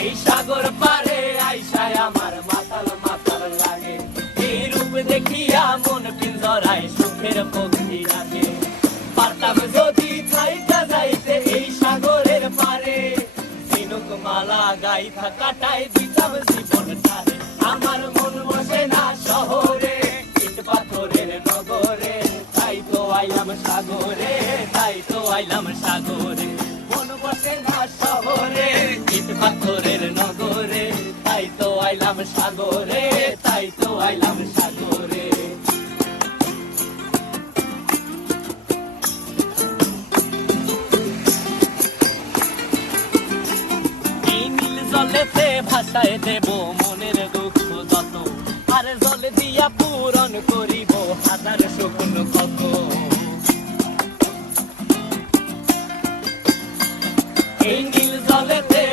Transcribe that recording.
এই সাগর পারে আইসায় আমার মাতাল মাতাল লাগে, এই রূপ দেখিয়া মন পিঞ্জরায় সুখের পক্ষী রাখে। পারতাম যদি থাইকা যাইতে এই সাগরের পারে, ঝিনুক মালা গাইথা কাটাই দিতাম জীবনটারে। আমার মন বসে না শহরে, ইট পাথরের নগরে, তাই তো আইলাম সাগরে, তাই তো আইলাম সাগরে। মন বসে না শহরে, ইট পাথরের নগরে, তাই তো আইলাম সাগরে, তাই তো আইলাম সাগরে। এই নীল জলেতে ভাসায় দেব মনের দুঃখ যত, আর জলে দিয়া পূরণ করিব হাজার স্বপ্ন কত। এই নীল জলেতে